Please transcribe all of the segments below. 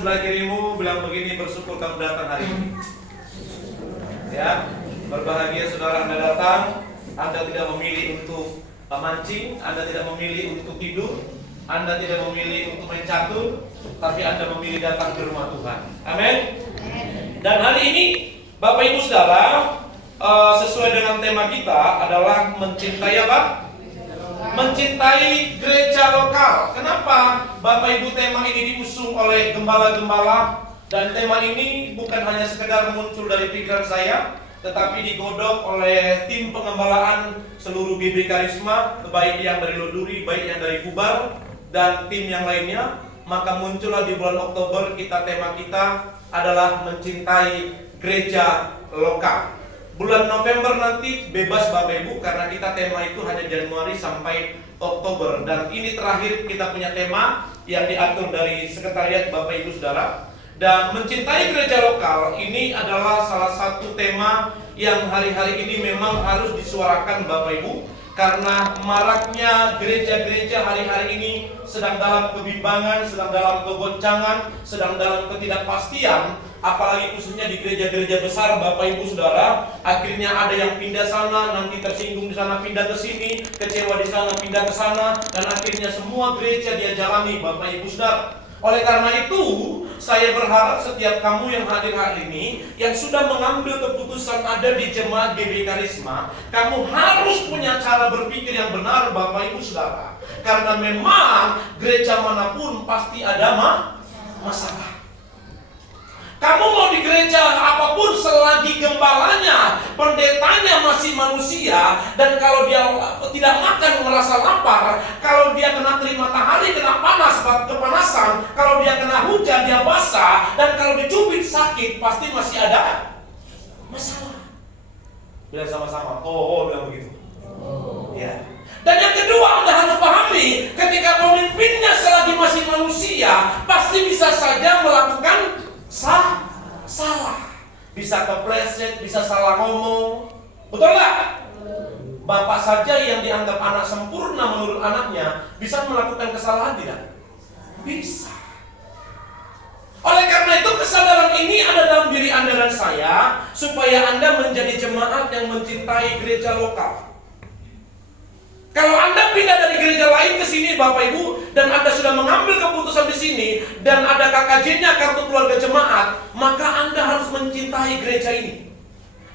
sebelah kirimu, bilang begini, bersyukur kamu datang hari ini. Ya, berbahagia saudara Anda datang. Anda tidak memilih untuk mancing, Anda tidak memilih untuk tidur, Anda tidak memilih untuk main catur, tapi Anda memilih datang ke rumah Tuhan. Amin. Dan hari ini Bapak Ibu Saudara, sesuai dengan tema kita adalah mencintai apa? Mencintai gereja lokal. Kenapa Bapak Ibu tema ini diusung oleh gembala-gembala? Dan tema ini bukan hanya sekedar muncul dari pikiran saya, tetapi digodok oleh tim pengembalaan seluruh GB Karisma, baik yang dari Loduri, baik yang dari Kubar, dan tim yang lainnya. Maka muncullah di bulan Oktober tema kita adalah mencintai gereja lokal. Bulan November nanti bebas Bapak Ibu, karena kita tema itu hanya Januari sampai Oktober. Dan ini terakhir kita punya tema yang diatur dari sekretariat Bapak Ibu Saudara. Dan mencintai gereja lokal ini adalah salah satu tema yang hari-hari ini memang harus disuarakan Bapak Ibu. Karena maraknya gereja-gereja hari-hari ini sedang dalam kebimbangan, sedang dalam kegoncangan, sedang dalam ketidakpastian. Apalagi khususnya di gereja-gereja besar Bapak Ibu Saudara. Akhirnya ada yang pindah sana, nanti tersinggung di sana pindah ke sini, kecewa di sana pindah ke sana, dan akhirnya semua gereja dia jalani Bapak Ibu Saudara. Oleh karena itu, saya berharap setiap kamu yang hadir hari ini, yang sudah mengambil keputusan ada di jemaat GB Karisma, kamu harus punya cara berpikir yang benar Bapak Ibu Saudara. Karena memang gereja manapun pasti ada masalah. Kamu mau di gereja apapun selagi gembalanya, pendetanya masih manusia, dan kalau dia tidak makan merasa lapar, kalau dia kena terik matahari kena panas, kepanasan, kalau dia kena hujan dia basah, dan kalau dicubit sakit, pasti masih ada masalah. Bilang sama-sama, bilang begitu. Ya. Dan yang kedua, Anda harus pahami, ketika pemimpinnya selagi masih manusia, pasti bisa saja melakukan salah, bisa kepleset, bisa salah ngomong, betul nggak? Bapak saja yang dianggap anak sempurna menurut anaknya bisa melakukan kesalahan tidak? Bisa. Oleh karena itu kesadaran ini ada dalam diri Anda dan saya, supaya Anda menjadi jemaat yang mencintai gereja lokal. Kalau Anda pindah dari gereja lain ke sini Bapak Ibu, dan Anda sudah mengambil keputusan di sini, dan ada KKJ-nya, kartu keluarga jemaat, maka Anda harus mencintai gereja ini.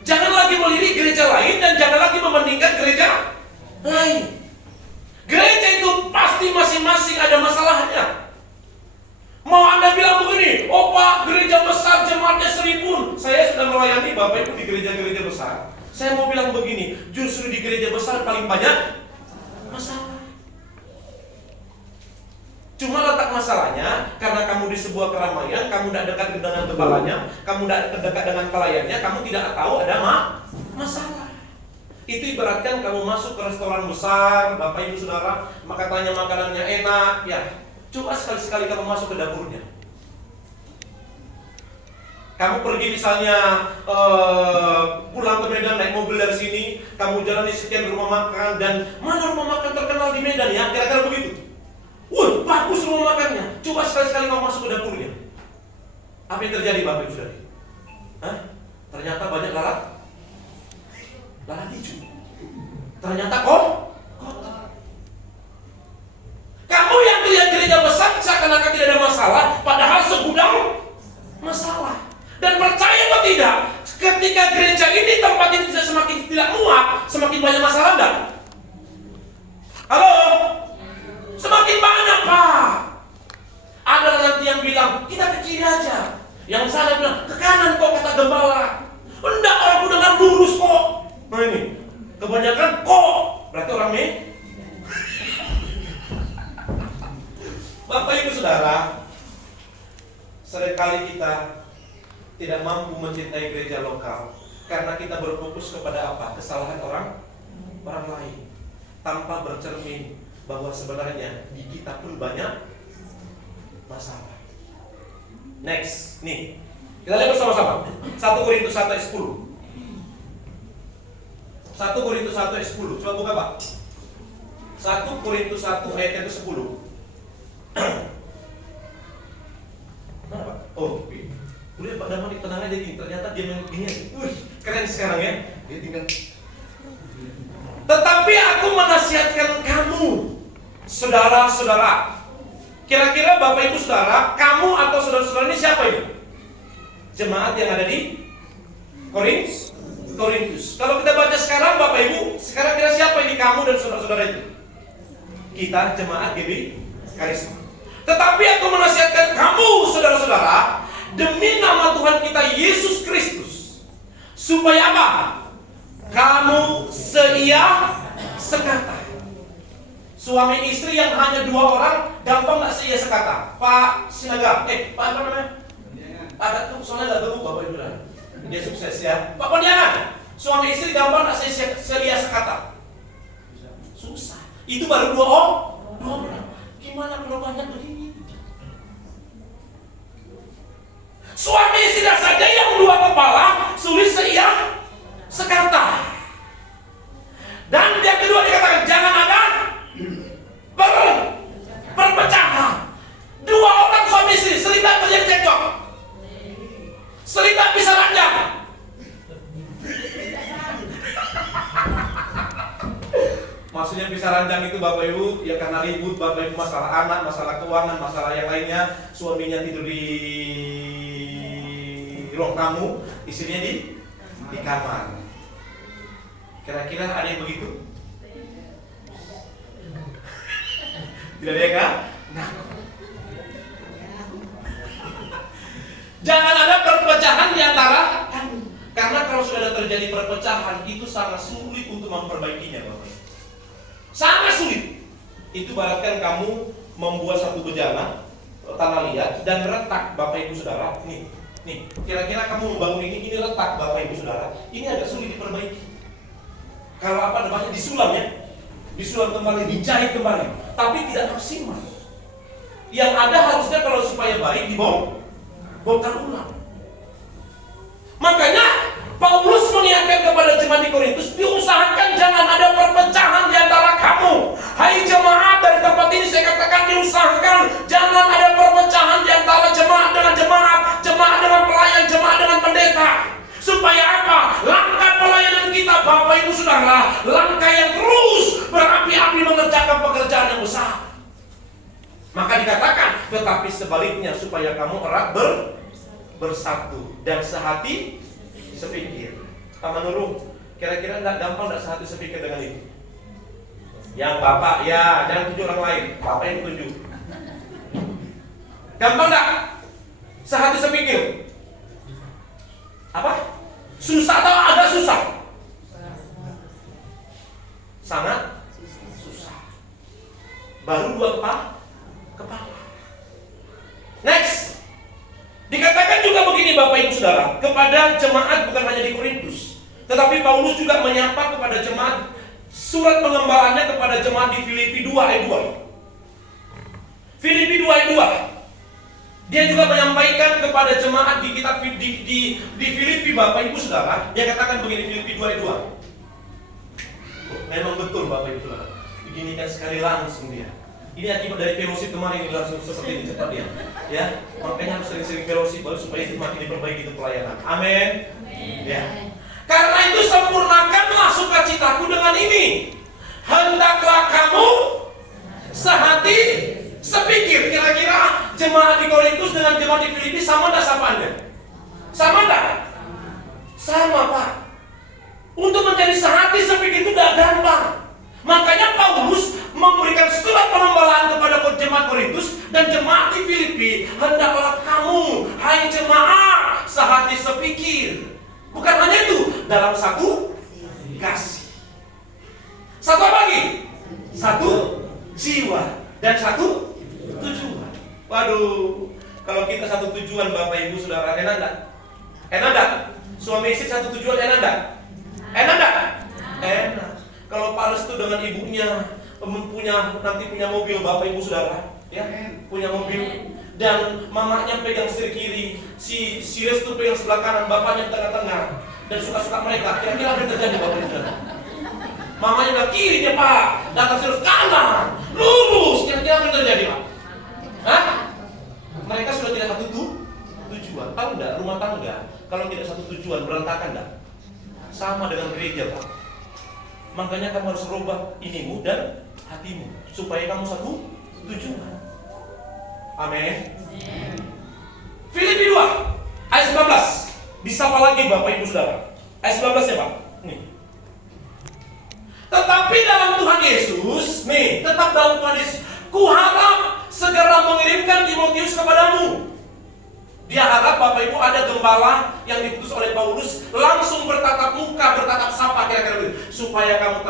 Jangan lagi melirik gereja lain, dan jangan lagi membandingkan gereja lain. Gereja itu pasti masing-masing ada masalahnya. Mau Anda bilang begini, Pak, gereja besar jemaatnya 1000. Saya sudah melayani Bapak Ibu di gereja-gereja besar. Saya mau bilang begini, justru di gereja besar paling banyak masalah. Cuma letak masalahnya karena kamu di sebuah keramaian, kamu tidak dekat dengan gembalanya, kamu tidak dekat dengan pelayannya, kamu tidak tahu ada masalah. Itu ibaratkan kamu masuk ke restoran besar, Bapak Ibu Saudara, maka tanya makanannya enak, ya. Coba sekali-sekali kamu masuk ke dapurnya. Kamu pergi misalnya pulang ke Medan naik mobil dari sini, kamu jalan di sekian rumah makan, dan mana rumah makan terkenal di Medan ya, kira-kira begitu. Bagus rumah makannya. Coba sekali-sekali kamu masuk ke dapurnya. Apa yang terjadi Bapak Ibu Saudara? Ternyata banyak lalat hijau. Ternyata kotor. Kamu yang lihat gereja besar seakan-akan tidak ada masalah, padahal segudang masalah. Dan percaya atau tidak, ketika gereja ini tempat ini semakin tidak muat, semakin banyak masalah enggak? Halo? Semakin banyak Pak. Ada nanti yang bilang, kita ke kiri aja. Yang sana bilang, ke kanan kok kata gembala. Enggak, orang udah dengar lurus kok. Nah ini, kebanyakan kok. Berarti orang nih. Bapak Ibu Saudara, seringkali kita tidak mampu mencintai gereja lokal karena kita berfokus kepada apa? Kesalahan orang lain, tanpa bercermin bahwa sebenarnya di kita pun banyak masalah. Next, nih kita lihat bersama-sama 1 Korintus 1 ayat 10. 1 Korintus 1 ayat 10. Coba buka Pak. 1 Korintus 1 ayat yang ke-10. Mana Pak? dia gini, ternyata dia main gini. Keren sekarang ya. Dia tinggal. Tetapi aku menasihatkan kamu, saudara-saudara. Kira-kira Bapak Ibu Saudara, kamu atau saudara-saudara ini siapa ini? Jemaat yang ada di Korintus. Kalau kita baca sekarang Bapak Ibu, sekarang kira siapa ini kamu dan saudara-saudara itu? Kita jemaat GB Karisma. Tetapi aku menasihatkan kamu saudara-saudara, demi nama Tuhan kita Yesus Kristus, supaya apa? Kamu seia sekata. Suami istri yang hanya 2 orang, gampang gak seia sekata? Pak Sinaga, Pak apa namanya? Ada tuh soalnya gak dulu Bapak Ibu. Dia sukses ya. Pak Pondianan, suami istri gampang gak seia sekata? Susah. Itu baru 2 orang. Gimana kalau banyak begini? Suami istri saja yang 2 kepala, sulit seia sekata. Dan yang kedua dikatakan jangan ada perpecahan. 2 orang suami istri selingkuh terjadi cekcok, selingkuh bisa ranjang. Maksudnya bisa ranjang itu Bapak Ibu ya karena ribut Bapak Ibu, masalah anak, masalah keuangan, masalah yang lainnya. Suaminya tidur di ruang tamu, istrinya di kamar. Kira-kira ada yang begitu? Tidak ada kan? Nah. Jangan ada perpecahan di antara kamu. Karena kalau sudah terjadi perpecahan itu sangat sulit untuk memperbaikinya, Bapak. Sangat sulit. Itu baratkan kamu membuat satu bejana tanah liat dan retak Bapak Ibu Saudara. Nih, kira-kira kamu membangun ini retak Bapak Ibu Saudara. Ini agak sulit diperbaiki. Kalau apa namanya disulam ya, disulam kembali, dijahit kembali, tapi tidak maksimal. Yang ada harusnya kalau supaya baik dibongkar ulang. Makanya Paulus mengingatkan kepada jemaat di Korintus, diusahakan jangan ada perpecahan di antara kamu. Hai jemaat dari tempat ini saya katakan diusahakan jangan ada perpecahan di antara jemaat dengan jemaat, jemaat dengan pelayan, jemaat dengan pendeta. Supaya apa? Langkah pelayanan kita Bapak Ibu Saudara, langkah yang terus berapi-api mengerjakan pekerjaan yang besar. Maka dikatakan, tetapi sebaliknya supaya kamu erat bersatu dan sehati sepikir. Pak Manurung, kira-kira enggak gampang enggak sehati sepikir dengan itu? Yang Bapak, ya jangan tuju orang lain, Bapak yang tuju. Gampang enggak sehati sepikir? Apa? Susah atau agak susah? Sangat susah. Baru 2 kepala. Next. Dikatakan juga begini Bapak Ibu Saudara, kepada jemaat bukan hanya di Korintus, tetapi Paulus juga menyapa kepada jemaat, surat pengembalaannya kepada jemaat di Filipi 2 ayat 2. Filipi 2 ayat 2. Dia juga menyampaikan kepada jemaat di kitab di Filipi Bapak Ibu Saudara, dia katakan begini Filipi 2 ayat 2. Memang betul Bapak Ibu Saudara. Beginikan sekali langsung dia. Ini akibat dari fellowship kemarin ini langsung seperti ini cepat dia. Ya, makanya harus sering-sering fellowship baru supaya itu makin diperbaiki itu pelayanan. Amin. Ya. Karena itu sempurnakanlah sukacitaku dengan ini. Hendaklah kamu sehati sepikir. Kira-kira jemaat di Korintus dengan jemaat di Filipi sama enggak samaannya? Sama enggak? Sama Pak. Untuk menjadi sehati sepikir itu tidak gampang. Makanya Paulus memberikan surat pengembalaan kepada jemaat Korintus dan jemaat di Filipi. Hendaklah kamu, hai jemaat, sehati sepikir. Bukan hanya itu, dalam satu kasih. Satu apa lagi? Satu jiwa dan satu tujuan. Waduh, kalau kita satu tujuan Bapak Ibu Saudara, enak enggak? Enak enggak? Suami istri satu tujuan enak enggak? Enak enggak? Enak. Kalau Pak Restu dengan ibunya nanti punya mobil Bapak Ibu Saudara, ya, punya mobil, dan mamanya pegang setir kiri, si Restu pegang sebelah kanan, bapaknya di tengah-tengah, dan suka-suka mereka. Kira-kira apa yang terjadi Bapak Ibu Saudara? Mamanya bilang kiri dia Pak, datang terus kanan, lurus. Kira-kira apa yang terjadi Pak? Hah? Mereka sudah tidak satu tujuan. Tahu enggak, rumah tangga kalau tidak satu tujuan berantakan enggak? Sama dengan gereja, Pak. Makanya kamu harus rubah inimu dan hatimu supaya kamu satu tujuan. Amin. Filipi 2 ayat 19. Disapa lagi Bapak Ibu Saudara. Ayat 19 ya Pak. Nih. Tetapi dalam Tuhan Yesus, tetap dalam Tuhan Yesus, kuharap segera mengirimkan Timotius kepadamu. Dia harap Bapak Ibu ada gembala yang diputus oleh Paulus langsung bertatap muka, bertatap sapa kira-kira begitu. Supaya kamu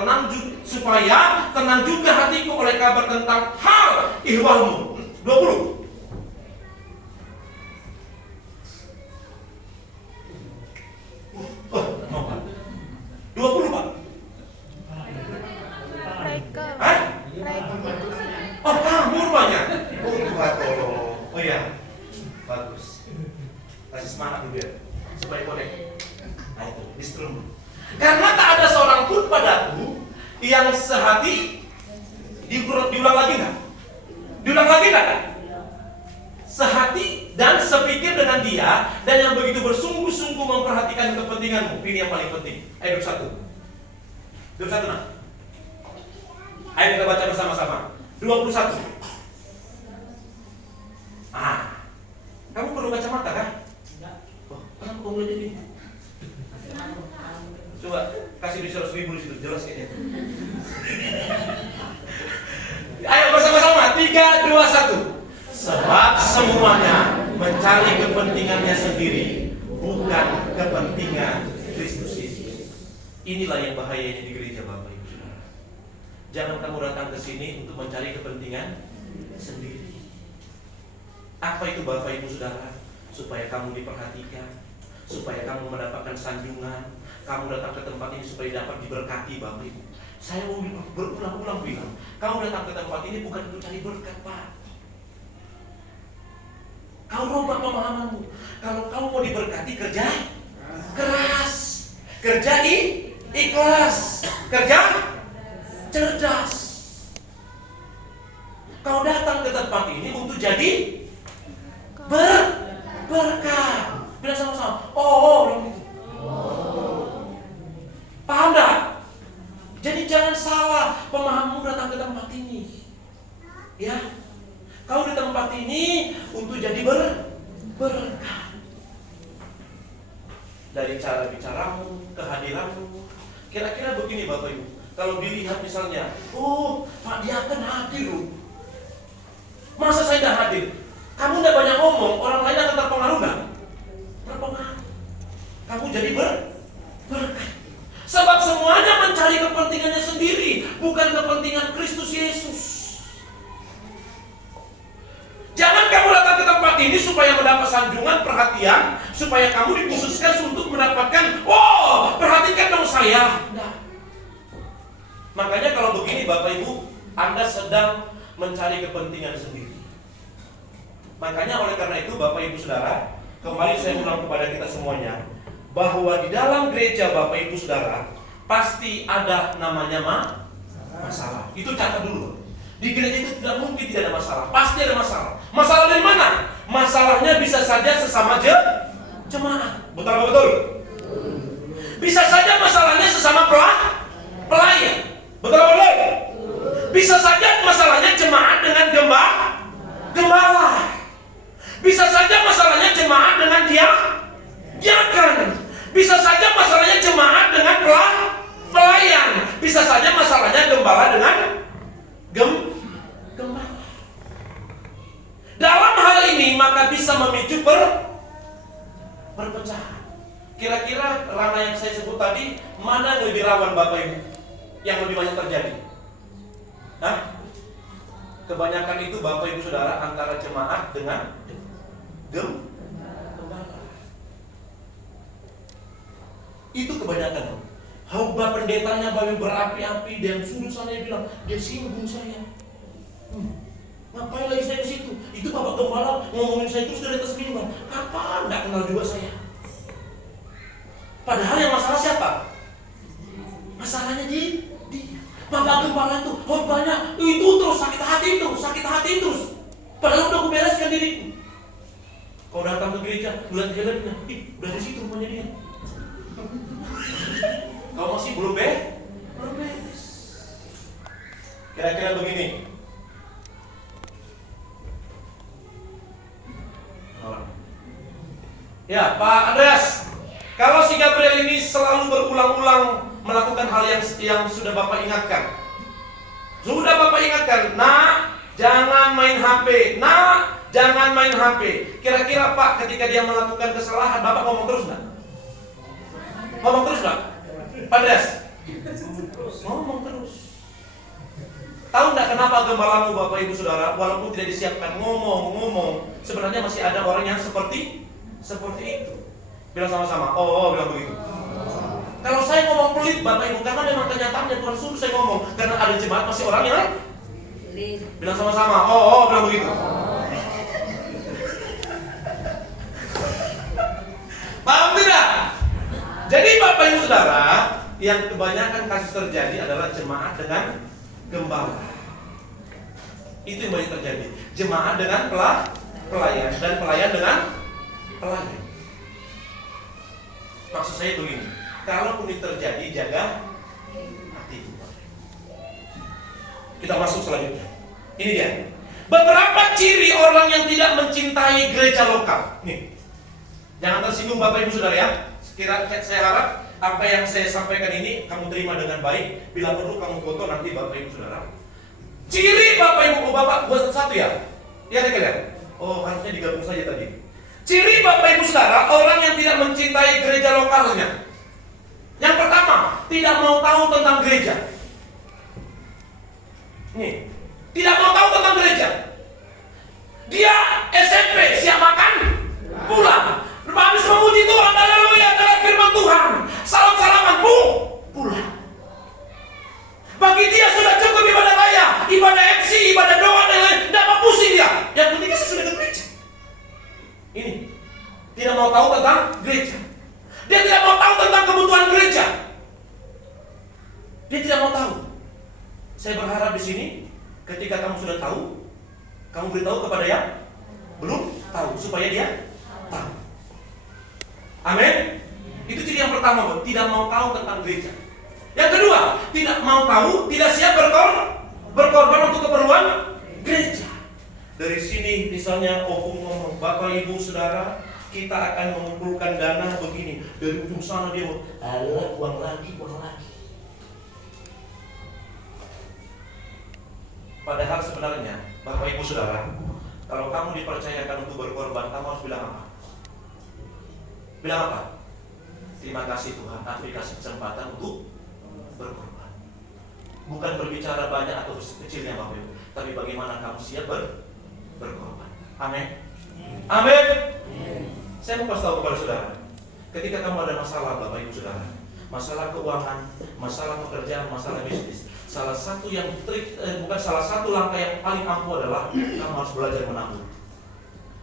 tenang juga hatiku oleh kabar tentang hal ihwalmu. 20. Oh, mau Pak. 20 Pak. Hah? Oh, kamu rupanya. Oh, Tuhan tolong. Oh iya. Bagus. Kasih semangat dulu ya. Supaya boleh. Nah itu, distrum. Karena tak ada seorang pun padaku yang sehati. Diulang lagi nggak? Diulang lagi nggak? Sehati dan sepikir dengan dia, dan yang begitu bersungguh-sungguh memperhatikan kepentinganmu. Ini yang paling penting. Ayat 21. 21 nah. Ayo kita baca bersama-sama. 21. Kamu perlu kacamata kan? Oh, kenapa kamu belajar ini? Coba kasih di 100.000 di situ, jelas kayaknya. Ayo bersama-sama, 3, 2, 1. Sebab semuanya mencari kepentingannya sendiri, bukan kepentingan Kristus Yesus. Inilah yang bahayanya di gereja Bapak Ibu Saudara. Jangan kamu datang ke sini untuk mencari kepentingan sendiri. Apa itu Bapak Ibu Saudara? Supaya kamu diperhatikan, supaya kamu mendapatkan sanjungan. Kamu datang ke tempat ini supaya dapat diberkati Bapak Ibu. Saya mau berulang-ulang bilang, kamu datang ke tempat ini bukan untuk cari berkat Pak. Kau rubah pemahamanmu. Kalau kamu mau diberkati, kerja keras, kerja ikhlas, kerja cerdas. Kau datang ke tempat ini untuk jadi berkat. Bilang sama-sama. Oh. Paham tak? Jadi jangan salah pemahamanmu datang ke tempat ini. Ya. Kau di tempat ini untuk jadi berkat. Dari cara bicaramu, kehadiranmu. Kira-kira begini Bapak Ibu. Kalau dilihat misalnya, oh Pak dia akan hadir loh. Masa saya tidak hadir? Kamu tidak banyak ngomong, orang lain akan terpengaruh nggak? Terpengaruh. Kamu jadi berkat. Sebab semuanya mencari kepentingannya sendiri, bukan kepentingan Kristus Yesus. Jangan kamu datang ke tempat ini supaya mendapat sanjungan, perhatian, supaya kamu dikhususkan untuk mendapatkan, oh, perhatikan dong saya. Nah. Makanya kalau begini Bapak Ibu, Anda sedang mencari kepentingan sendiri. Makanya oleh karena itu Bapak Ibu Saudara, kembali saya ulang kepada kita semuanya, bahwa di dalam gereja Bapak Ibu Saudara, pasti ada namanya masalah. Itu catat dulu. Di gereja itu tidak mungkin tidak ada masalah, pasti ada masalah. Masalah dari mana? Masalahnya bisa saja sesama jemaat. Betul apa betul? Bisa saja masalahnya sesama pelayan. Betul apa betul? Bisa saja masalahnya jemaat dengan gembala. Bisa saja masalahnya jemaat dengan diakan. Bisa saja masalahnya jemaat dengan pelayan. Bisa saja masalahnya gembala dengan gembala. Dalam hal ini maka bisa memicu perpecahan. Kira-kira ranah yang saya sebut tadi, mana yang lebih rawan Bapak Ibu? Yang lebih banyak terjadi? Hah? Kebanyakan itu Bapak Ibu Saudara antara jemaat dengan gembala. Itu kebanyakan. Khotbah pendetanya baru berapi-api, dan suruh sana bilang, dia singgung saya. Ngapain lagi saya ke situ? Itu Bapak Gembala ngomongin saya terus dari atas mimbar. Kapan? Nggak kenal juga saya. Padahal yang masalah siapa? Masalahnya dia. Bapak Gembala itu khotbahnya itu terus sakit hati terus. Padahal udah aku bereskan diriku. Kau datang ke gereja, lihat helmnya, ih, udah di situ rumahnya dia. Kau masih belum beres. Kira-kira begini. Ya, Pak Andreas, kalau si Gabriel ini selalu berulang-ulang melakukan hal yang sudah Bapak ingatkan. Sudah Bapak ingatkan, nak, jangan main HP. Nak, jangan main HP. Kira-kira Pak, ketika dia melakukan kesalahan, Bapak ngomong terus nggak? Ngomong terus nggak? Pak Andreas? Ngomong terus. Tahu nggak kenapa gembalamu Bapak Ibu Saudara, walaupun tidak disiapkan ngomong, sebenarnya masih ada orang yang seperti itu. Bilang sama-sama, bilang begitu. Kalau saya ngomong pelit Bapak Ibu, karena memang kenyataannya Tuhan suruh saya ngomong, karena ada jemaat masih orang yang bilang sama-sama, bilang begitu. Paham tidak? Jadi Bapak Ibu Saudara, yang kebanyakan kasus terjadi adalah jemaat dengan gembala. Itu yang banyak terjadi. Jemaat dengan pelayan dan pelayan dengan pelayan. Maksud saya begini, kalaupun itu terjadi, jaga hati. Kita masuk selanjutnya. Ini dia. Beberapa ciri orang yang tidak mencintai gereja lokal. Nih, jangan tersinggung Bapak Ibu Saudara ya. Saya harap apa yang saya sampaikan ini kamu terima dengan baik. Bila perlu kamu foto nanti Bapak Ibu Saudara. Ciri Bapak Ibu, Bapak buat satu ya. Ya kalian. Harusnya digabung saja tadi. Ciri Bapak Ibu Saudara, orang yang tidak mencintai gereja lokalnya. Yang pertama, tidak mau tahu tentang gereja. Nih, tidak mau tahu tentang gereja. Dia SMP, siap makan, pulang. Habis memuji Tuhan, haleluya, dengan firman Tuhan, salam-salaman, pulang. Bagi dia sudah cukup ibadah raya, ibadah MC, ibadah doa dan lain-lain, tidak mau pusing dia. Yang penting saya sudah ke gereja. Ini tidak mau tahu tentang gereja. Dia tidak mau tahu tentang kebutuhan gereja. Dia tidak mau tahu. Saya berharap di sini, ketika kamu sudah tahu, kamu beritahu kepada yang belum tahu supaya dia tahu. Amin. Itu ciri yang pertama, tidak mau tahu tentang gereja. Yang kedua, tidak mau tahu, tidak siap berkorban untuk keperluan gereja. Dari sini misalnya ngomong, Bapak Ibu Saudara, kita akan mengumpulkan dana begini. Dari ujung sana dia uang lagi. Padahal sebenarnya Bapak Ibu Saudara, kalau kamu dipercayakan untuk berkorban, kamu harus bilang apa? Bilang apa? Terima kasih Tuhan, aku dikasih kesempatan untuk berkorban. Bukan berbicara banyak atau kecilnya Bapak Ibu, tapi bagaimana kamu siap berkorban. Amin. Amin. Saya mau kasih tahu kepada saudara, ketika kamu ada masalah Bapak Ibu Saudara, masalah keuangan, masalah pekerjaan, masalah bisnis, salah satu langkah yang paling ampuh adalah kamu harus belajar menabur.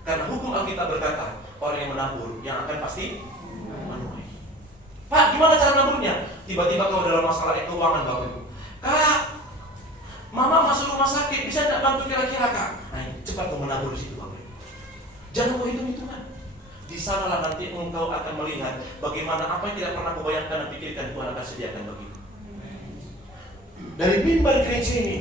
Karena hukum Alkitab berkata, orang yang menabur yang akan pasti menuai. Pak, gimana cara naburnya? Tiba-tiba kau dalam masalah keuangan Bapak Ibu. Kak, Mama masuk rumah sakit, bisa tidak bantu kira-kira Kak? Nah, cepat kau menabur di situ Bapak Ibu. Jangan kau hitung-hitungan. Di sanalah nanti engkau akan melihat bagaimana apa yang tidak pernah kau bayangkan dan pikirkan Tuhan akan sediakan bagimu. Dari mimbar gereja ini,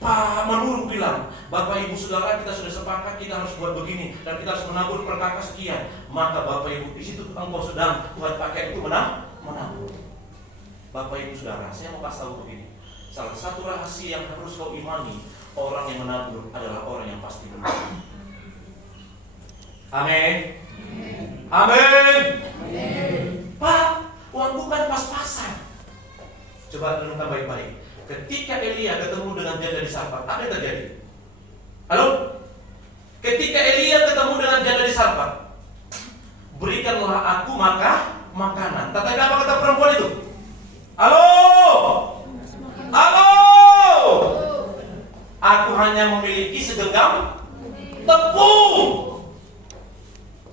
Pak Manuru bilang, Bapak Ibu Saudara, kita sudah sepakat kita harus buat begini dan kita harus menabur per kakak sekian. Maka Bapak Ibu, di situ engkau sedang Tuhan pakai itu menabur. Bapak Ibu Saudara, saya mau kasih tahu begini. Salah satu rahasia yang harus kau imani, orang yang menabur adalah orang yang pasti menabur. Amin. Amin. Pak, uangku kan pas-pasan. Coba renungkan baik-baik. Ketika Elia ketemu dengan janda di Sarfat, apa yang terjadi? Halo? Ketika Elia ketemu dengan janda di Sarfat, berikanlah aku makanan. Tetapi apa kata perempuan itu? Halo? Halo? Aku hanya memiliki segenggam tepung.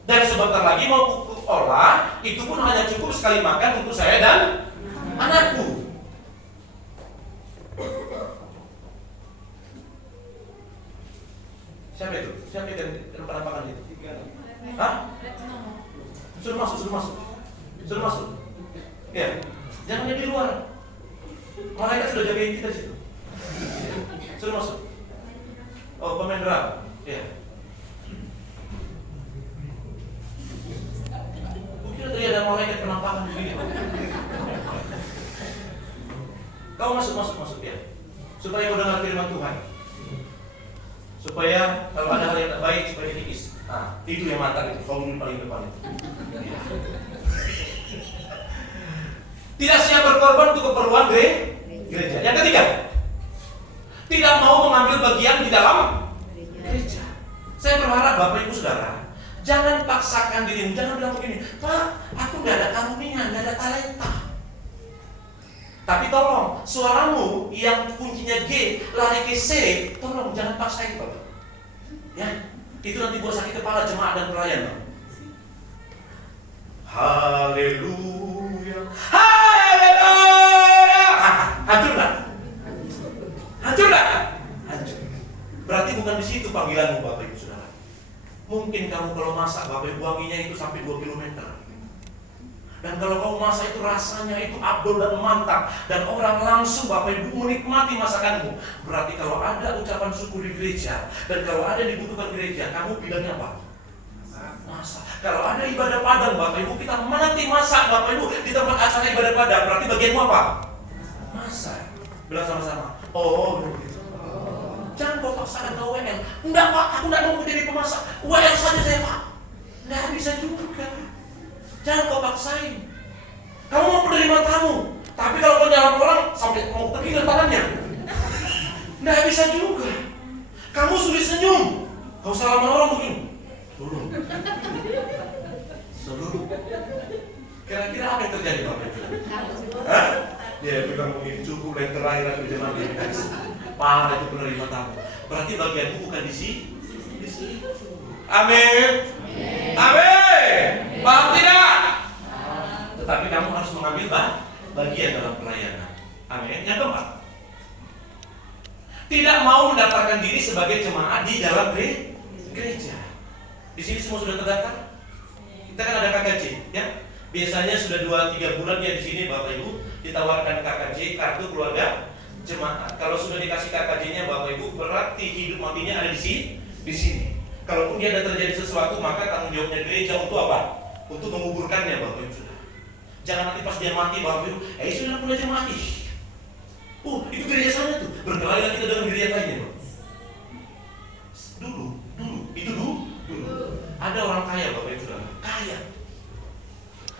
Dan sebentar lagi mau ku olah, itu pun hanya cukup sekali makan untuk saya dan anakku. Siapa itu? Siapa itu penampakan itu? Hah? Suruh masuk. Ya, jangan di luar. Malaikat sudah jagain kita situ. Suruh masuk. Oh, pemain drum. Ya. Kira tadi ada malaikat penampakan di sini. Kau masuk ya. Supaya kau dengar firman Tuhan. Supaya kalau ada hal yang tak baik supaya dikikis. Nah, itu yang mantap itu. Kau dulu paling depan itu. Tidak siap berkorban untuk keperluan gereja. Yang ketiga, tidak mau mengambil bagian di dalam gereja. Saya berharap Bapak Ibu Saudara, jangan paksakan dirimu. Jangan bilang begini, Pak, aku gak ada karunia, gak ada talenta. Tapi tolong, suaramu yang kuncinya G, lari ke C, tolong jangan paksain Bapak. Ya, itu nanti buat sakit kepala jemaat dan pelayan. Haleluya. Hancur nggak? Hancur. Berarti bukan di situ panggilanmu Bapak Ibu Saudara. Mungkin kamu kalau masak Bapak Ibu wanginya itu sampai 2 km. Dan kalau kamu masak itu rasanya itu abdul dan mantap, dan orang langsung Bapak Ibu menikmati masakanmu. Berarti kalau ada ucapan syukur di gereja, dan kalau ada yang dibutuhkan gereja, kamu bidangnya apa? Masak. Kalau ada ibadah padang Bapak Ibu, kita menanti masak Bapak Ibu di tempat acara ibadah padang. Berarti bagianmu apa? Masak. Bilang sama-sama. Oh, begitu. Jangan kau paksakan ke WL. Enggak Pak, aku enggak mau menjadi pemasak. WL saja saya Pak. Enggak bisa juga. Jangan kau paksain. Kamu mau menerima tamu, tapi kalau kau nyalak orang sampai mau terkilir tangannya, enggak bisa juga. Kamu sulit senyum, kau salaman orang begini. Seluruh. Kira-kira apa yang terjadi Bapak Ibu? Hah? Dia bilang begini, cukup yang terakhir aku jangan dikasih. Parah itu penerima tamu. Berarti bagianmu bukan di sini. Amin. Amin. Paham tidak? Tetapi kamu harus mengambil bagian dalam pelayanan. Amin. Yang keempat, tidak mau mendaftarkan diri sebagai jemaat di dalam gereja. Di sini semua sudah terdaftar. Kita kan ada KKJ, ya. Biasanya sudah 2-3 bulan ya di sini Bapak Ibu ditawarkan KKJ, kartu keluarga jemaat. Kalau sudah dikasih KKJ-nya Bapak Ibu, berarti hidup matinya ada di sini. Kalaupun dia ada terjadi sesuatu, maka tanggung jawabnya gereja untuk apa? Untuk menguburkannya Bapak Ibu sudah. Jangan nanti pas dia mati Bapak Ibu, sudah aku aja mati. Oh, itu gereja sana tuh. Berkelahi lagi kita dengan gereja lainnya, Bapak. Dulu. Ada orang kaya Bapak Ibu sudah. Kaya.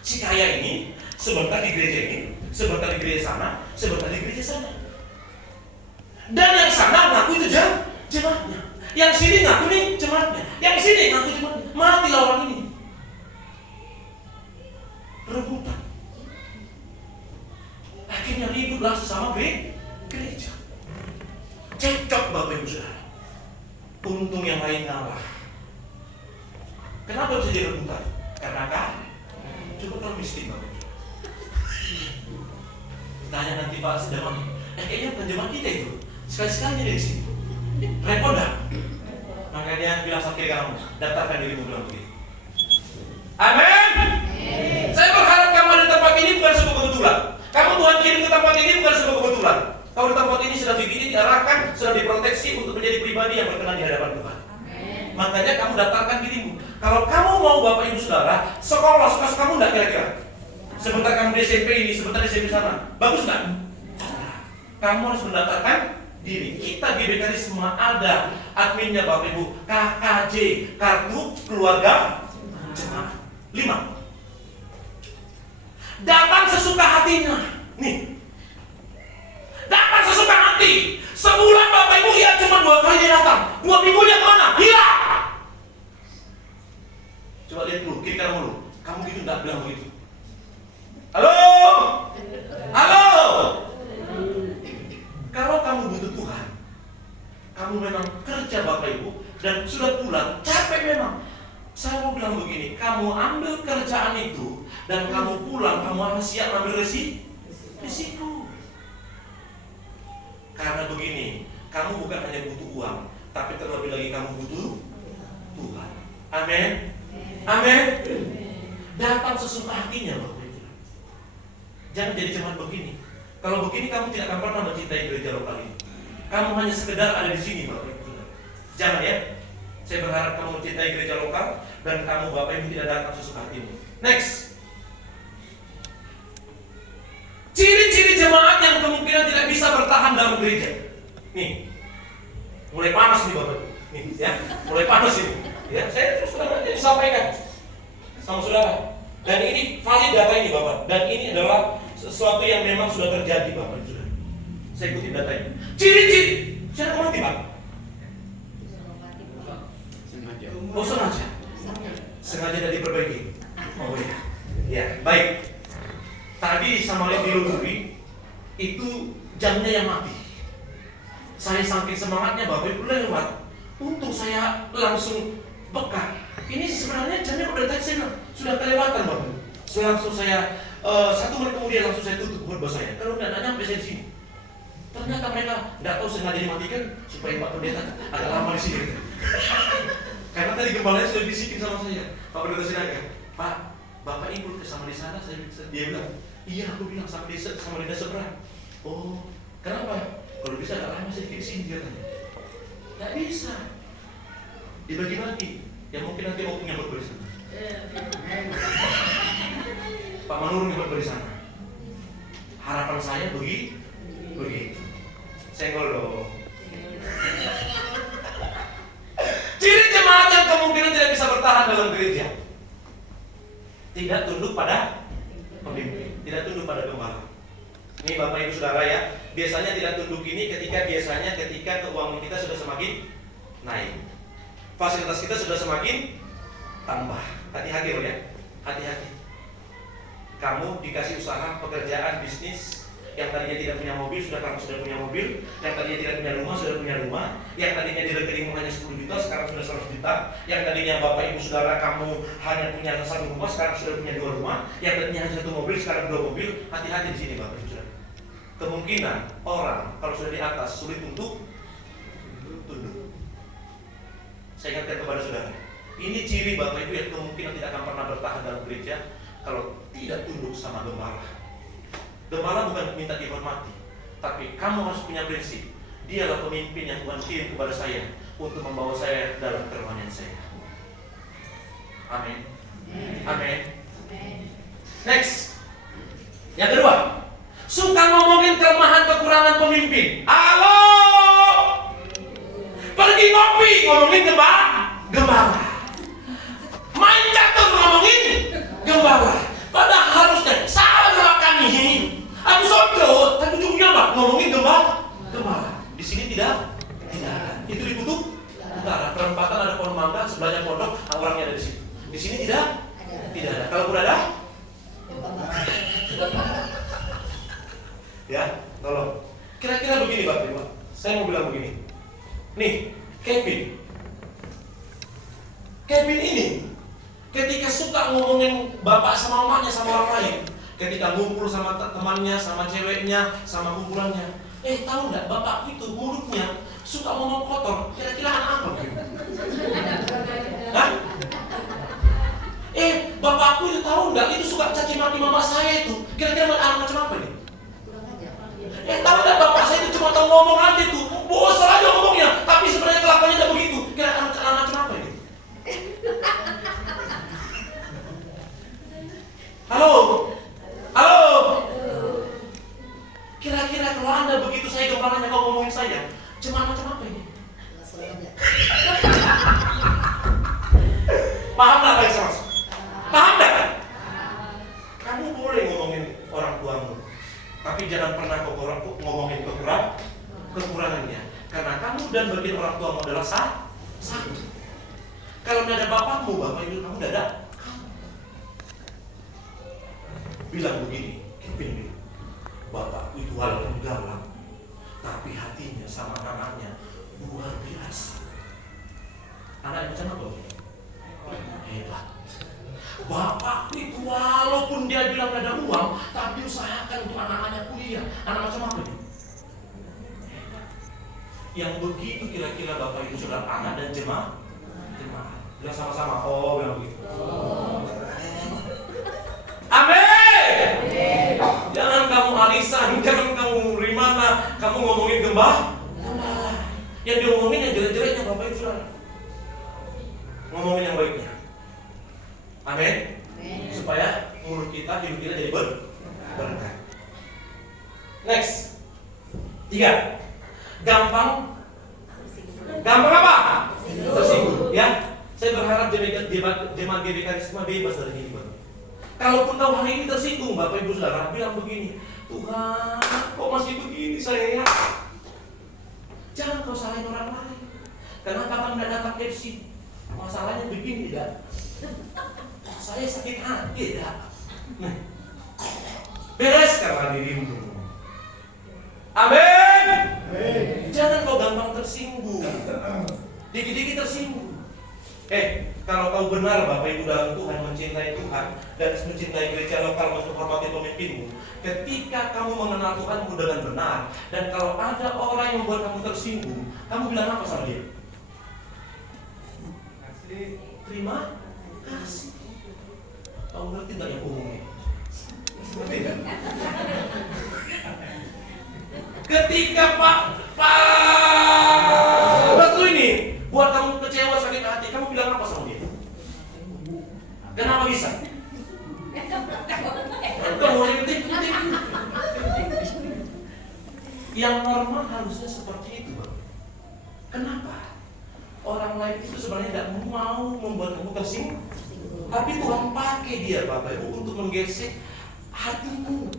Si kaya ini sebentar di gereja ini, sebentar di gereja sana, sebentar di gereja sana. Dan yang sana ngaku itu jemaatnya. Yang sini ngaku nih jemaatnya. Yang sini ngaku jemaatnya. Matilah orang ini. Rebutan. Akhirnya ributlah sesama gereja. Cekcok Bapak Ibu Saudara. Untung yang lain ngalah. Kenapa bisa jadi rebutan? Karena kan coba kalau miskin Bapak Ibu. Tanya nanti Pak Sedaman, kayaknya bukan jemaat kita itu. Sekali-sekali dari sini. Repot dah. Makanya bilang sama kiri kamu, daftarkan dirimu bilang begitu. Amin. Saya berharap kamu ada di tempat ini bukan sebuah kebetulan. Kamu Tuhan kirim ke tempat ini bukan sebuah kebetulan. Kamu di tempat ini sedang dibidik, diarahkan, sedang diproteksi untuk menjadi pribadi yang berkenan di hadapan Tuhan. Makanya kamu daftarkan dirimu. Kalau kamu mau Bapak Ibu Saudara, sekolah suka kamu enggak kira-kira? Sebentar kamu di SMP ini, sebentar di SMP sana. Bagus enggak? Kamu harus mendaftarkan diri. Kita GBK semua ada adminnya Bapak Ibu. KKJ, kartu keluarga jemaat. 5. Datang sesuka hatinya. Nih. Datang sesuka hati. Sebulan Bapak Ibu ya cuma 2 kali dia datang. 2 minggu dia kemana? Hilang. Coba lihat dulu, kiri kanan dulu. Kamu gitu enggak bilang begitu. Halo. Kalau kamu butuh Tuhan, kamu memang kerja Bapak Ibu dan sudah pulang, capek memang. Saya mau bilang begini, kamu ambil kerjaan itu dan kamu pulang, kamu harus siap ambil risiko. Karena begini, kamu bukan hanya butuh uang, tapi terlebih lagi kamu butuh Tuhan. Amin. Amin. Datang sesuka hatinya, Bapak Ibu. Jangan jadi cuman begini. Kalau begini kamu tidak akan pernah mencintai gereja lokal ini. Kamu hanya sekedar ada di sini, Bapak Ibu. Jangan ya. Saya berharap kamu mencintai gereja lokal dan kamu Bapak Ibu tidak datang sesuka hatimu. Next. Ciri-ciri jemaat yang kemungkinan tidak bisa bertahan dalam gereja. Nih, mulai panas nih Bapak. Nih, ya, mulai panas ini. Ya, saya terus terang aja disampaikan sama saudara. Dan ini valid data ini Bapak. Dan ini adalah sesuatu yang memang sudah terjadi Bapak. Sudah. Saya ikutin data ini. Ciri-ciri. Siapa mati Pak? Sengaja. Oh sengaja. Sengaja dan diperbaiki. Oh iya. Ya, baik. Tadi sama diluluri itu jamnya yang mati. Saya saking semangatnya Bapak Ibu lewat. Untung saya langsung peka. Ini sebenarnya jamnya udah tadi saya bilang sudah kelewatan Bapak Ibu. Langsung saya 1 menit kemudian langsung saya tutup khotbah saya. Kalau nggak nyampe saya di sini. Ternyata mereka nggak tahu sengaja dimatikan supaya Pak Pendeta agak lama di sini. Karena tadi gembalanya sudah bisikin sama saya. Pak Pendeta Sinaga, Pak, Bapak Ibu sama di sana. Dia bilang, iya aku bilang sama di seberang. Oh, kenapa? Kalau bisa agak lama sedikit di sini katanya. Nggak bisa. Dibagi-bagi. Ya mungkin nanti mau punya khotbah di sana. Pak Manur nyebut dari sana. Harapan saya begitu. Senggol dong. Ciri jemaat yang kemungkinan tidak bisa bertahan dalam gereja. Tidak tunduk pada pemimpin, tidak tunduk pada gembala. Ini Bapak Ibu Saudara ya. Biasanya tidak tunduk ini ketika keuangan kita sudah semakin naik. Fasilitas kita sudah semakin tambah. Hati-hati loh ya. Hati-hati. Kamu dikasih usaha, pekerjaan, bisnis. Yang tadinya tidak punya mobil, kamu sudah punya mobil. Yang tadinya tidak punya rumah, sudah punya rumah. Yang tadinya di rekeningmu hanya 10 juta, sekarang sudah 100 juta. Yang tadinya Bapak Ibu Saudara kamu hanya punya 1 rumah, sekarang sudah punya 2 rumah. Yang tadinya hanya 1 mobil, sekarang 2 mobil. Hati-hati di sini Bapak Ibu Saudara. Kemungkinan orang kalau sudah di atas sulit untuk tunduk. Saya ingatkan kepada saudara, ini ciri Bapak Ibu yang kemungkinan tidak akan pernah bertahan dalam gereja kalau tidak tunduk sama gembala. Gembala bukan minta dihormati, tapi kamu harus punya prinsip. Dialah pemimpin yang Tuhan kirim kepada saya untuk membawa saya dalam kerohanian saya. Amin. Amin. Next. Yang kedua, suka ngomongin kelemahan kekurangan pemimpin. Halo. Pergi ngopi ngomongin gembala. Main catur ngomongin gembala. Padahal harusnya salah sama kami. Aku sodo, tapi ujungnya apa? Ngomongin gembala. Di sini tidak ada. Itu di kutub utara. Perempatan ada pohon mangga, sebelahnya pondok, orangnya ada di situ. Di sini tidak ada. Kalau pun ada, ya, tolong. Kira-kira begini Bapak Ibu. Saya mau bilang begini. Nih, Kevin ini ketika suka ngomongin bapak sama mamanya sama orang lain, ketika ngumpul sama temannya, sama ceweknya, sama kumpulannya, tahu nggak bapak itu mulutnya suka ngomong kotor. Kira-kira anak apa gitu? Hah? Bapakku itu tahu nggak itu suka caci maki mama saya itu. Kira-kira anak macam apa nih? Tahu nggak bapak saya itu cuma tahu ngomong aja tuh, bosan aja ngomongnya, tapi sebenarnya kelakuannya tidak begitu. Kira-kira anak macam apa ini? Halo. Kira-kira kalau Anda begitu saya gembalanya kau ngomongin saya, cuma macam apa ini? Paham nggak Pak Ismas? Paham nggak? Kamu boleh ngomongin orang tuamu, tapi jangan pernah ngomongin kekurangannya. Karena kamu dan bagian orang tuamu adalah satu. Kalau tidak ada bapakmu, bapak ibu kamu tidak ada. Bilang begini, Kevin, bapak itu walaupun galak, tapi hatinya sama anaknya luar biasa. Anaknya macam apa? Hebat. Bapak itu walaupun dia bilang tidak ada uang, tapi usahakan untuk anak-anaknya kuliah. Anak macam apa ini? yang begitu kira-kira Bapak Ibu Saudara anak dan jemaah? Bilang sama-sama, oh bilang begitu. Amin. Jangan kamu alisan, jangan kamu Rimana, kamu ngomongin gembala. Yang diomongin yang jelek-jeleknya Bapak Ibu Saudara. Ngomongin yang baiknya. Amin. Supaya mulut kita, hidup kita jadi berkah. Next. 3. Gampang apa? Tersinggung. Ya, saya berharap jemaat GBK Karisma bebas dari ini. Kalaupun kau hari ini tersinggung, Bapak Ibu Saudara bilang begini, Tuhan, kok masih begini saya? Jangan kau salahin orang lain. Karena kapan tidak dapat FC, masalahnya begini tidak. Saya sakit hati tidak. Beres karena dirimu. Amin. Jangan kau gampang tersinggung. Dikit-dikit tersinggung. Kalau kau benar Bapak Ibu dalam Tuhan, mencintai Tuhan dan mencintai gereja lokal, menghormati pemimpinmu, ketika kamu mengenal Tuhanmu dengan benar, dan kalau ada orang yang membuat kamu tersinggung, kamu bilang apa sama dia? Terima kasih. Kamu ngerti nggak yang umumnya? Ngerti nggak? Ketika Pak Batu ini buat kamu kecewa, sakit hati, kamu bilang apa sama dia? Kenapa bisa? Yang normal harusnya seperti itu, Bang. Kenapa? Orang lain itu sebenarnya tidak mau membuat kamu tersinggung, tapi Tuhan pakai dia, Bapak Ibu, untuk menggesek hatimu.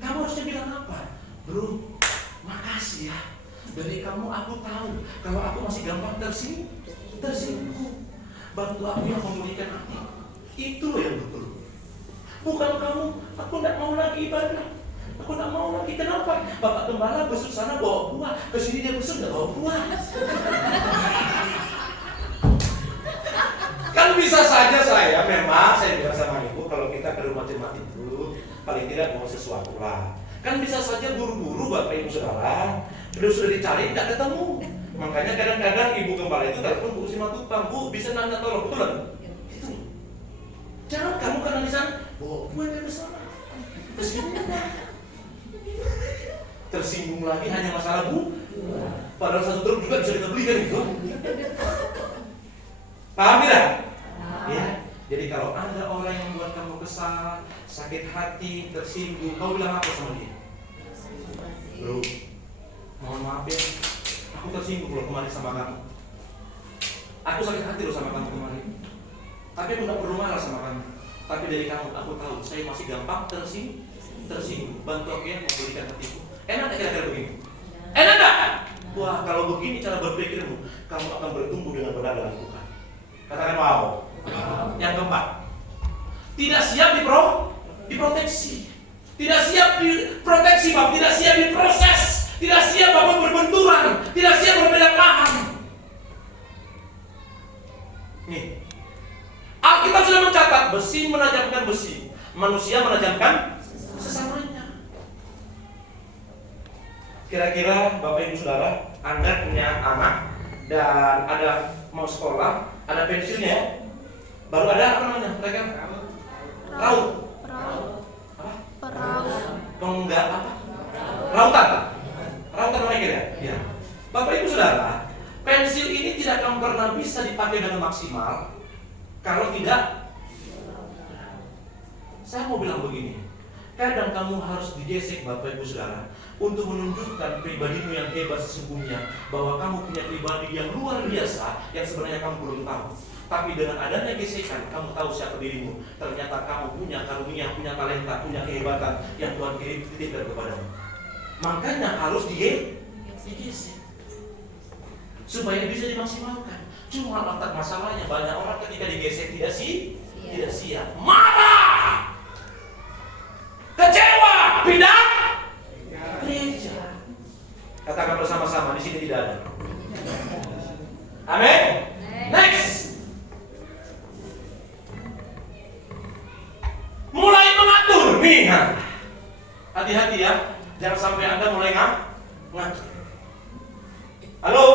Kamu harusnya bilang apa? Bro, makasih ya. Dari kamu aku tahu kalau aku masih gampang tersinggung. Bantu aku yang memulihkan hati. Itu loh yang betul. Bukan kamu, aku tidak mau lagi ibadah. Aku tidak mau lagi. Kenapa? Bapak Gembala besuk sana bawa buah, kesini dia besuk tidak bawa buah. Kan bisa saja saya bilang sama ibu, kalau kita ke rumah jemaat itu paling tidak mau sesuatu lah. Kan bisa saja buru-buru Bapak Ibu Saudara, sudah dicari tidak ketemu. Makanya kadang-kadang ibu gembala itu telepon Bu Simatupang, Bu bisa nanya tolong, betul kan? Itu. Jangan kamu karena di sana, bawa buah ke sana. Tersinggung lagi hanya masalah Bu. Padahal satu truk juga bisa kita belikan itu. Paham tidak? Ya. Jadi kalau ada orang yang membuat kamu kesal, sakit hati, tersinggung, kau bilang apa sama dia? Bro, mohon maaf ya, aku tersinggung loh kemarin sama kamu. Aku sakit hati loh sama kamu kemarin. Tapi aku tidak perlu marah sama kamu. Tapi dari kamu, aku tahu saya masih gampang tersinggung. Bantu aku ya memberikan hatiku. Enak tak kira-kira begini? Enak tak? Wah, kalau begini cara berpikirmu, kamu akan bertumbuh dengan benar dalam Tuhan. Katakan wow. Yang keempat, tidak siap diproteksi. Tidak siap diproteksi, Bapak. Tidak siap diproses. Tidak siap Bapak berbenturan. Tidak siap berbeda paham. Nih, Alkitab sudah mencatat besi menajamkan besi, manusia menajamkan sesamanya. Kira-kira Bapak Ibu Saudara, Anda punya anak dan ada mau sekolah, ada pensilnya, baru ada apa namanya? Mereka raut. Penggak apa? Rautan mereka ya? Iya. Bapak Ibu Saudara, pensil ini tidak akan pernah bisa dipakai dengan maksimal kalau tidak. Saya mau bilang begini, kadang kamu harus digesek Bapak Ibu Saudara untuk menunjukkan pribadimu yang hebat sesungguhnya, bahwa kamu punya pribadi yang luar biasa yang sebenarnya kamu belum tahu. Tapi dengan adanya gesekan, kamu tahu siapa dirimu. Ternyata kamu punya karunia, punya talenta, punya kehebatan yang Tuhan titipkan kepadamu. Makanya harus digesek supaya bisa dimaksimalkan. Cuma letak masalahnya, banyak orang ketika digesek tidak siap, marah, kecewa, pindah gereja. Katakan bersama-sama, di sini tidak ada. Amin. Next. Mulai mengatur nih. Hati-hati ya. Jangan sampai Anda mulai ngatur. Halo?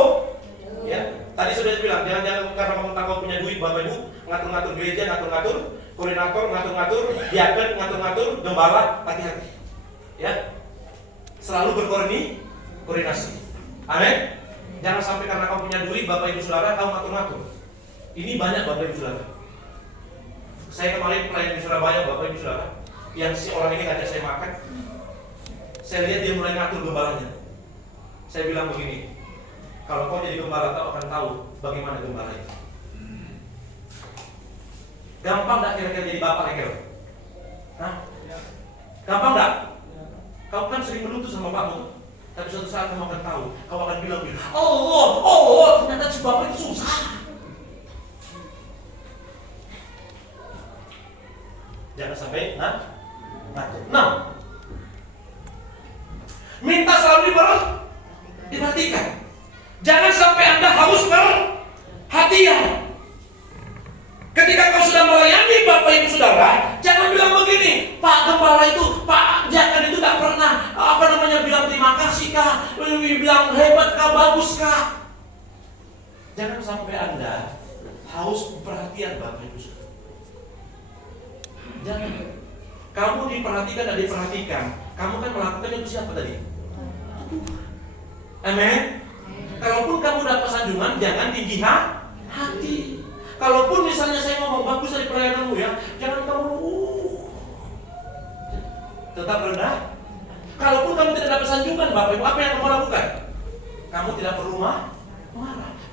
Ya, tadi sudah bilang, jangan karena mentang punya duit Bapak Ibu, ngatur-ngatur gereja, ngatur-ngatur, koordinator, ngatur-ngatur, diaken, ngatur-ngatur, gembala, hati-hati. Ya, selalu berkoordinasi. Amin. Jangan sampai karena kamu punya duit Bapak Ibu Saudara, kamu ngatur-ngatur. Ini banyak Bapak Ibu Saudara. Saya kemarin pelayan di Surabaya Bapak Ibu Saudara, yang si orang ini ngajak saya makan. Saya lihat dia mulai ngatur gembalanya. Saya bilang begini, kalau kau jadi gembala, kau akan tahu bagaimana gembala itu. Gampang gak kira-kira jadi bapak lekel? Hah? Gampang gak? Kau kan sering menuntut sama bapakmu, tapi suatu saat kamu akan tahu, kau akan bilang, oh, ternyata si bapak itu susah. Jangan sampai ngatur. Nah, minta selalu diperhatikan. Jangan sampai Anda haus perhatian. Ketika kau sudah melayani Bapak Ibu Saudara, jangan bilang begini, Pak Gembala itu, Pak Jakan itu tak pernah bilang terima kasih kah, bilang hebat kah, bagus kah. Jangan sampai Anda haus perhatian Bapak Ibu Saudara. Jangan. Kamu diperhatikan dan diperhatikan. Kamu kan melakukannya itu siapa tadi? Amin. Kalaupun kamu dapat sanjungan, jangan tinggi hati. Kalaupun misalnya saya ngomong bagus dari pelayananmu ya, jangan kamu tetap rendah. Kalaupun kamu tidak dapat sanjungan, Bapak Ibu, apa yang kamu lakukan? Kamu tidak perlu marah.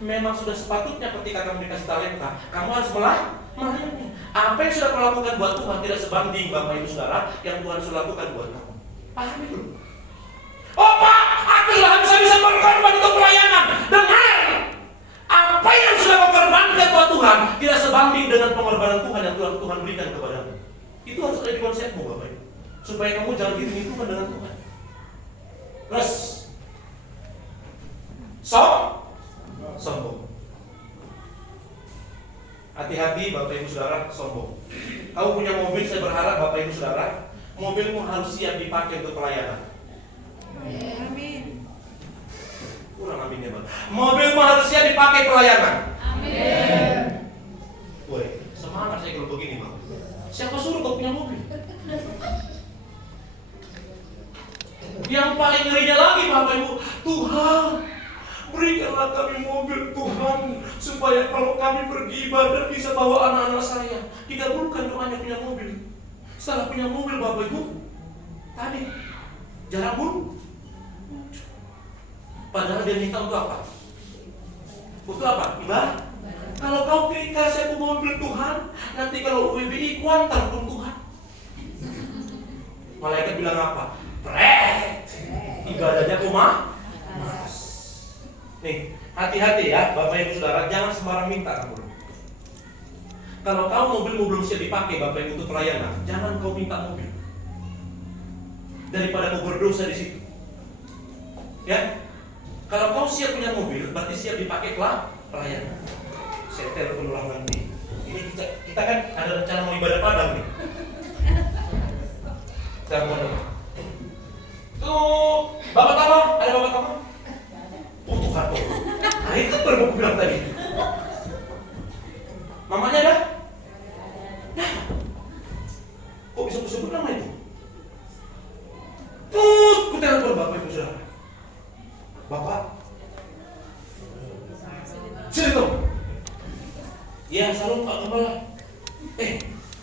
Memang sudah sepatutnya ketika kamu dikasih talenta, kamu harus melayani. Apa yang sudah kau lakukan buat Tuhan tidak sebanding Bapak Ibu Saudara yang Tuhan sudah lakukan buat kamu. Pahami dulu. Oh Pak, aku sudah bisa berkorban untuk pelayanan. Dengar, apa yang sudah kau korbankan buat Tuhan tidak sebanding dengan pengorbanan Tuhan yang Tuhan berikan kepadamu. Itu harus ada di konsepmu Bapak Ibu, supaya kamu jangan hitung-hitungan dengan Tuhan. Terus sombong. Hati-hati Bapak Ibu Saudara, sombong. Kamu punya mobil, saya berharap Bapak Ibu Saudara, mobilmu harus siap dipakai untuk pelayanan. Amin. Kurang aminnya Bang. Mobilmu harus siap dipakai pelayanan. Amin. Woi, semangat saya kalau begini Bang. Siapa suruh kau punya mobil? Yang paling ngerinya lagi Bapak Ibu, Tuhan, berikanlah kami mobil Tuhan, supaya kalau kami pergi ibadah bisa bawa anak-anak saya. Dikabulkan doanya punya mobil. Setelah punya mobil Bapak Ibu, tadi jarang pun. Padahal dia minta untuk apa? Untuk apa? Ibadah. Kalau kau kasih aku mobil Tuhan, nanti kalau UBI kuantar pun Tuhan. Malaikat bilang apa? Pret. Ibadahnya malas. Nih, hati-hati ya Bapak Ibu Saudara, jangan sembarang minta kamu. Kalau kau mobilmu belum siap dipakai Bapak Ibu untuk pelayanan, jangan kau minta mobil. Daripada kau berdosa di situ. Ya. Kalau kau siap punya mobil, berarti siap dipakai pelayanan. Saya telepon orang nanti. Ini kita kan ada rencana mau ibadah Padang nih. Telepon. Tuh, Bapak Tama, ada Bapak Tama? Oh Tuhan, oh. Nah itu baru aku bilang tadi. Mamanya ada? Nah, kok bisa sebut nama itu? Ku telepon Bapak Ibu Saudara. Bapak, sini dong. Ya, salam Pak Gembala.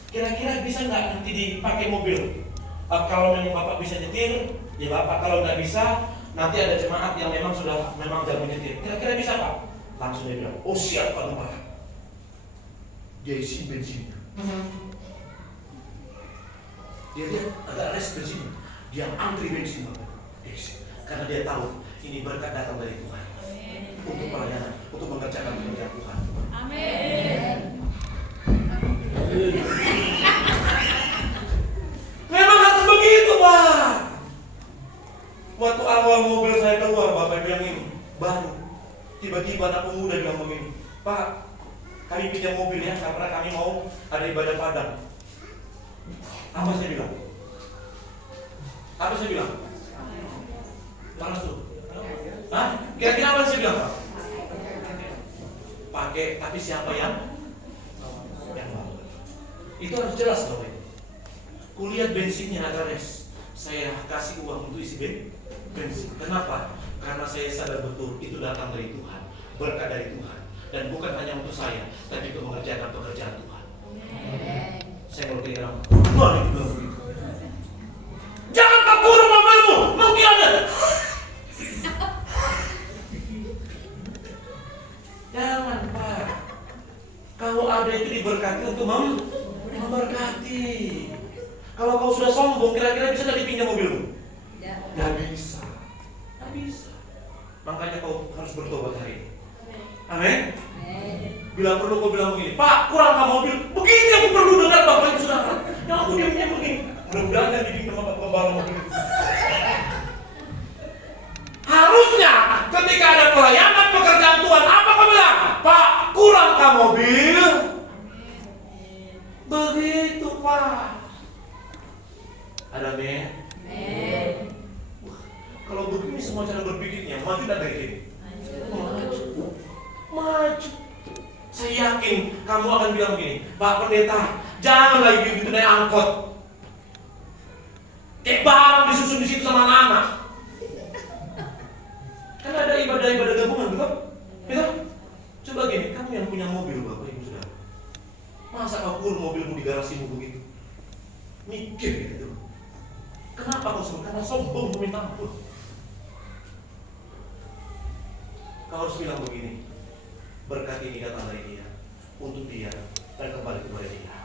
Kira-kira bisa nggak nanti dipakai mobil? Kalau memang Bapak bisa nyetir, ya Bapak. Kalau nggak bisa, nanti ada jemaat yang memang jago nyetir. Kira-kira bisa Pak? Langsung dia bilang, oh siap Pak Gembala. Dia isi bensinnya. Dia lihat ada res bensin. Dia antri bensin Bapak. Karena dia tahu ini berkat datang dari Tuhan. Untuk pelayanan, untuk mengerjakan pekerjaan Tuhan. Amin. Memang harus begitu Pak. Waktu awal mobil saya keluar, Bapak bilang ini baru. Tiba-tiba anak pemuda bilang begini, Pak, kami pinjam mobil ya, karena kami mau ada ibadah Padang. Apa saya bilang? Langsung. Hah? Kira-kira apa sih bilang? Pakai, tapi siapa yang bawa? Itu harus jelas dong. Kulihat bensinnya ada res. Saya kasih uang untuk isi bensin. Kenapa? Karena saya sadar betul itu datang dari Tuhan, berkat dari Tuhan, dan bukan hanya untuk saya, tapi untuk mengerjakan pekerjaan Tuhan. Saya mau bilang, boleh dibilang begitu. Jangan takut mobilmu, mungkin ada. Jangan Pak. Kalau ada itu diberkati untuk memberkati. Kalau kau sudah sombong, kira-kira bisa nggak dipinjam mobilmu? Nggak bisa. Nggak bisa. Makanya kau harus bertobat hari ini. Amin. Bila perlu kau bilang begini, Pak, kurang kamu mobil. Begini aku perlu dengar Bapak Ibu Saudara. Yang aku diamnya begini. Mudah-mudahan yang dibimbing sama pembalap mobil itu. Harusnya ketika ada pelayanan pekerjaan Tuhan, apa kau bilang? Pak, kurang kamu mobil. Begitu Pak. Ada men? Kalau begini semua cara berpikirnya maju dan dari sini. Maju. Saya yakin kamu akan bilang begini, Pak Pendeta, jangan lagi begitu naik angkot. Kayak barang disusun di situ sama anak-anak. Kan ada ibadah-ibadah gabungan, betul? Betul? Coba gini, kamu yang punya mobil Bapak Ibu Saudara. Masa kau kurung mobilmu di garasimu begitu? Mikir gitu. Kenapa kau sebut? Karena sombong meminta ampun. Kau harus bilang begini, berkat ini datang dari Dia, untuk Dia, dan kembali kepada Dia.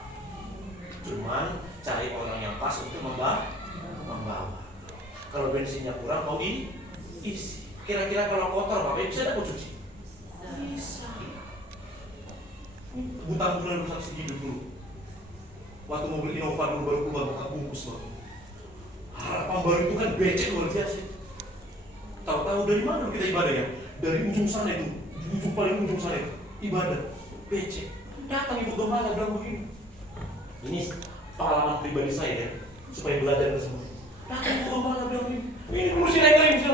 Cuman cari orang yang pas untuk membawa. Kalau bensinnya kurang, kau isi. Kira-kira kalau kotor, Bapak bisa tidak kau cuci? Bisa. Hutang bulan rusak segitu dulu. Waktu mobil Innova dulu baru keluar buka bungkus Bapak. Harapan baru itu kan becek luar biasa. Tahu-tahu dari mana kita ibadah ya? Dari ujung sana itu, paling ujung sana itu, ibadah becek. Datang ibu gembala bilang begini. Ini pengalaman pribadi saya ya, supaya belajar ke semua. Datang ibu gembala bilang begini. Ini kursi naik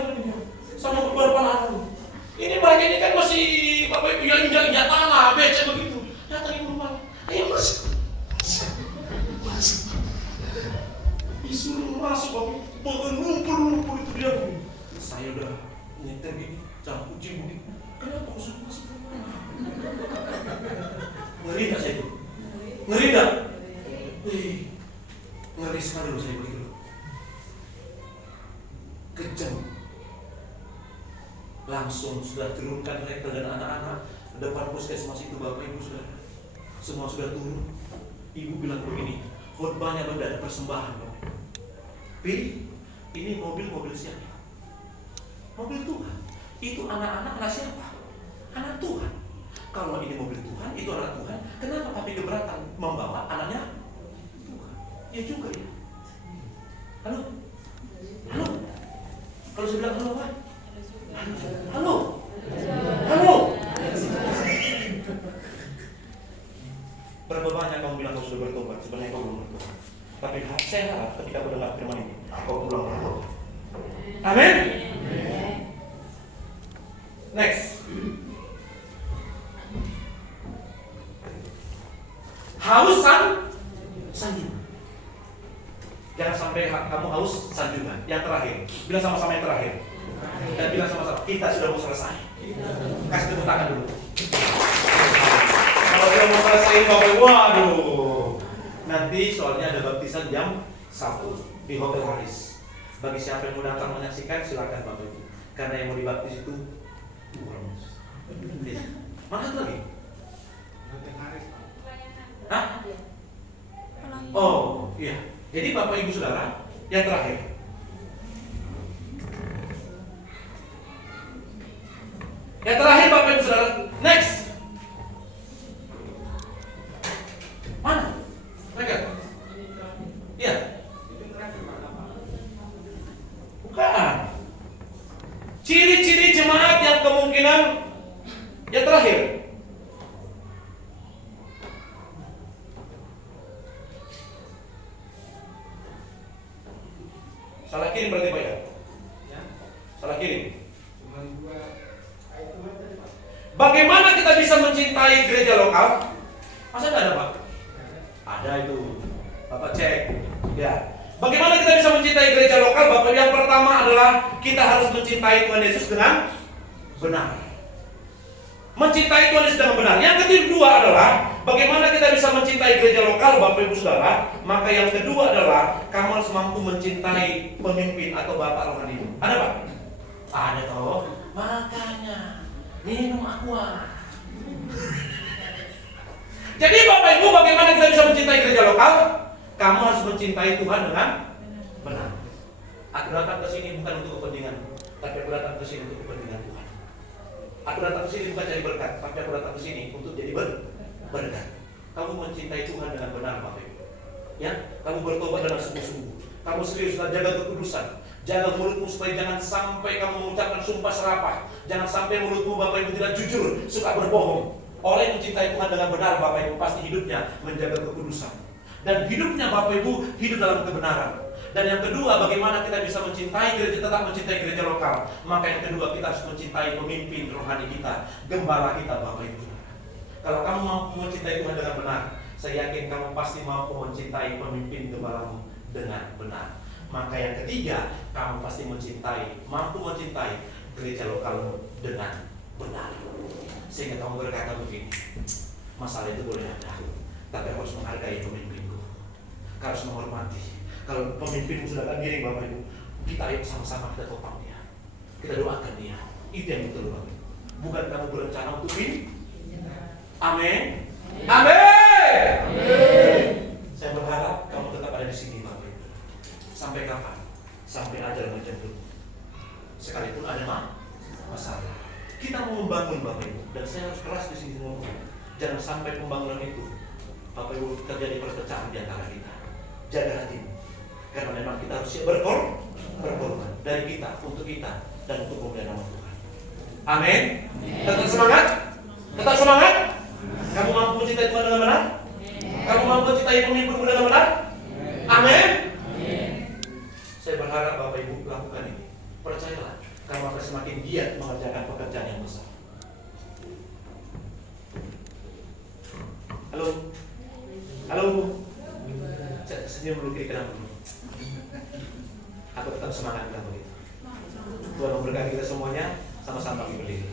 sama beberapa anak. Ini mereka ini kan masih Bapak Ibu yang injak tanah, becek begitu. Datang ibu gembala. Ayo masuk. Disuruh masuk Bapak, ngumpul itu dia. Saya udah nyetir gini, jangan uji begini. Kenapa kau suruh masuk? Ngeri gak saya itu? Ngeri gak? Ngeri sekali loh saya begitu. Kejam. Langsung sudah turunkan rektor dan anak-anak depan puskesmas itu Bapak Ibu Saudara. Semua sudah turun. Ibu bilang begini, khotbahnya benda ada persembahan. Pilih, ini mobil siapa? Mobil Tuhan. Itu anak-anak siapa? Anak Tuhan. Kalau ini mobil Tuhan, itu anak Tuhan. Kenapa papi keberatan membawa anaknya Tuhan? Ya juga ya. Halo? Kalau saya bilang halo apa? Halo? Berapa banyak kamu bilang kau sudah bertobat? Sebenarnya kau belum bertobat. Tapi saya harap ketika kau dengar firman ini, kau pulang bertobat. Amin. Next. Haus sanjungan. Jangan sampai kamu haus sanjungan. Yang terakhir, bilang sama-sama yang terakhir. Dan bilang sama-sama, kita sudah mau selesai. Kasih tepuk tangan dulu. Kalau sudah mau selesai, waduh. Nanti soalnya ada baptisan jam 1 di Hotel Haris. Bagi siapa yang mau datang menyaksikan, silakan Bapak Ibu. Karena yang mau dibaptis itu mana satu lagi? Hah? Oh, iya. Jadi Bapak Ibu Saudara, yang terakhir. Yang terakhir Bapak Ibu Saudara, next. Mana? Mereka? Iya. Bukan. Ciri-ciri jemaat yang kemungkinan yang terakhir. Salah kirim berarti Pak ya? Salah Bagaimana kita bisa mencintai gereja lokal? Masa nggak ada, Pak? Ada itu. Bapak cek. Ya. Bagaimana kita bisa mencintai gereja lokal? Bapak, yang pertama adalah kita harus mencintai Tuhan Yesus dengan benar. Mencintai Tuhan Yesus dengan benar. Yang kedua adalah bagaimana kita bisa mencintai gereja lokal, Bapak Ibu Saudara. Maka yang kedua adalah kamu harus mampu mencintai pemimpin atau bapak rohani. Ada, Pak? Ada toh. Makanya minum aqua. Jadi Bapak Ibu, bagaimana kita bisa mencintai gereja lokal? Kamu harus mencintai Tuhan dengan benar. Aku datang ke sini bukan untuk kepentingan, tapi aku datang ke sini untuk kepentingan Tuhan. Aku datang ke sini bukan cari berkat, tapi aku datang ke sini untuk jadi berkat. Kamu mencintai Tuhan dengan benar, Bapak Ibu. Ya, kamu bertobat dengan sungguh-sungguh. Kamu serius jaga kekudusan. Jaga mulutmu supaya jangan sampai kamu mengucapkan sumpah serapah. Jangan sampai mulutmu, Bapak Ibu, tidak jujur, suka berbohong. Orang yang mencintai Tuhan dengan benar, Bapak Ibu, pasti hidupnya menjaga kekudusan. Dan hidupnya, Bapak Ibu, hidup dalam kebenaran. Dan yang kedua, bagaimana kita bisa mencintai gereja, tetap mencintai gereja lokal. Maka yang kedua, kita harus mencintai pemimpin rohani kita, gembala kita, Bapak Ibu. Kalau kamu mampu mencintai Tuhan dengan benar, saya yakin kamu pasti mampu mencintai pemimpin gembalamu dengan benar. Maka yang ketiga, kamu pasti mampu mencintai gereja lokalmu dengan benar. Sehingga kamu berkata begini, masalah itu boleh ada, tapi aku harus menghargai pemimpinku. Kau harus menghormati. Kalau pemimpinmu sudah agak miring, Bapak Ibu, kita ayo sama-sama kita topang dia, kita doakan dia. Itu yang betul, Bapak Ibu. Bukan kamu berencana untuk ini. Amin. Amin. Saya berharap kamu tetap ada di sini, Bapak Ibu. Sampai kapan? Sampai ajal menjemput. Sekalipun ada masalah, kita mau membangun, Bapak Ibu. Dan saya harus keras di sini ngomong. Jangan sampai pembangunan itu, Bapak Ibu, terjadi perpecahan di antara kita. Jaga hatimu, karena memang kita harus siap berkorban dari kita, untuk kita, dan untuk kemuliaan nama Tuhan. Amin. Tetap semangat. Tetap semangat. Kamu mampu mencintai Tuhan dengan benar? Kamu mampu mencintai pemimpinmu dengan benar? Amin. Saya berharap Bapak Ibu lakukan ini. Percayalah, kamu akan semakin giat mengerjakan pekerjaan yang besar. Halo. Halo. Senyum dulu, kiri kanan dulu. Aku tetap semangat bilang begitu. Tuhan memberkati kita semuanya. Sama-sama berdiri.